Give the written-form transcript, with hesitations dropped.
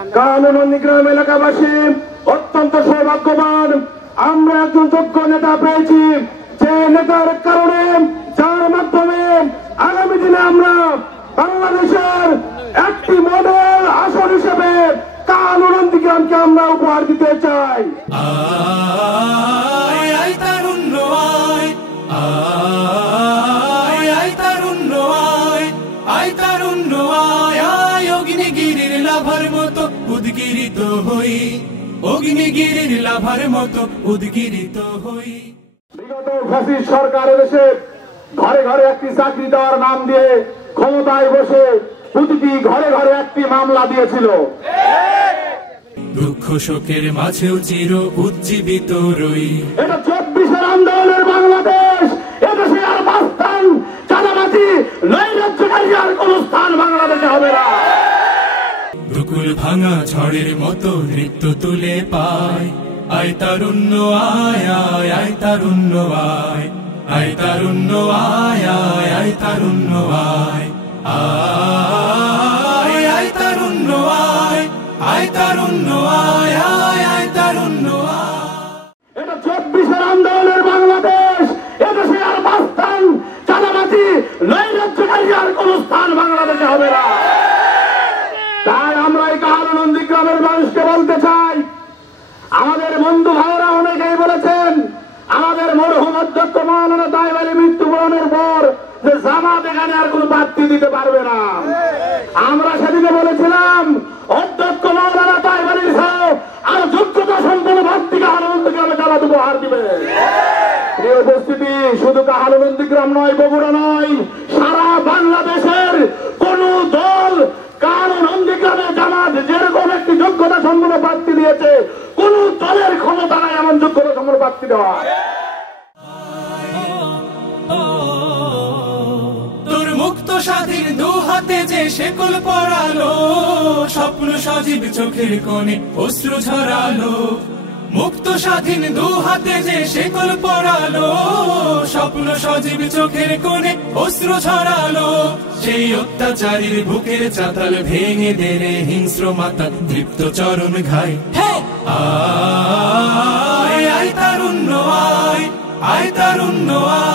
কানুনন্দি গ্রাম এলাকাবাসী অত্যন্ত সৌভাগ্যবান, আমরা একজন যোগ্য নেতা পেয়েছি, যে নেতার কারণে যার মাধ্যমে আগামী দিনে আমরা বাংলাদেশের একটি মডেল আসন হিসেবে কানুনন্দি গ্রামকে আমরা উপহার দিতে চাই। উদ্গিরিত হই অগ্নিগিরির লাভার মতো উদ্গিরিত হই। বিগত ফ্যাসিস্ট সরকার দেশে ঘরে ঘরে একটি চাকরি দেওয়ার নাম দিয়ে ক্ষমতায় বসে প্রতিটি ঘরে ঘরে একটি মামলা দিয়েছিল। দুঃখ শোকের মাঝেও চির উজ্জীবিত রই। এটা 24-এর আন্দোলনের বাংলাদেশ। এদেশে আর বাস্তান চাঁদাবাজি নৈরাজ্যকারী আর কোন স্থান বাংলাদেশে হবে না। দুকুল ভাঙা ঝড়ের মতো নৃত্য তুলে পায়, আয় তারুণ্য আয় আয় আয় তারুণ্য আয়, আয় তারুণ্য আয় আয় আয় তারুণ্য আয়, আয় আয় তারুণ্য আয়, আয় তারুণ্য আয় আয় আয় তারুণ্য আয়। এটা 24-এর আন্দোলনের বাংলাদেশ। এদেশে আর বাস্তান চাঁদাবাজি নৈরাজ্যকারী আর কোন স্থান বাংলাদেশে হবে না। তাই আমরা এই কানুনন্দি গ্রামের মানুষকে বলতে চাই, আমাদের বন্ধু ভাইরা অনেকেই বলেছেন আমাদের মরহুম অধ্যক্ষ মাওলানা তাইব আলী মৃত্যুবরণের পর যে জামাত এখানে আর কোন প্রার্থী দিতে পারবে না। আমরা সেদিকে বলেছিলাম অধ্যক্ষ মাওলানা তাইব আলীর সহ আর যোগ্যতা সম্পন্ন প্রার্থী কানুনন্দি গ্রামে জামাত উপহার দিবে। প্রিয় উপস্থিতি, শুধু কানুনন্দি গ্রাম নয়, বগুড়া নয়, সারা বাংলাদেশের কোন দল কানুনন্দি গ্রামে জামাত যেরকম একটি যোগ্যতা সম্পন্ন প্রার্থী দিয়েছে, কোন দলের ক্ষমতা নাই এমন যোগ্যতা সম্পন্ন প্রার্থী দেওয়া। তোর মুক্ত স্বাধীন দু হাতে যে শেকল পরালো, স্বপ্ন সজীব চোখের কোণে অশ্রু ঝরালো। মুক্ত স্বাধীন দু হাতে যে শেকল পরালো, স্বপ্ন সজীব চোখের কোণে অশ্রু ঝরালো। সেই অত্যাচারীর বুকের চাতাল ভেঙে দেরে হিংস্র মাতা তৃপ্ত চরণ ঘাই। আয় আয় তারুণ্য আয়, আয় তারুণ্য আয়।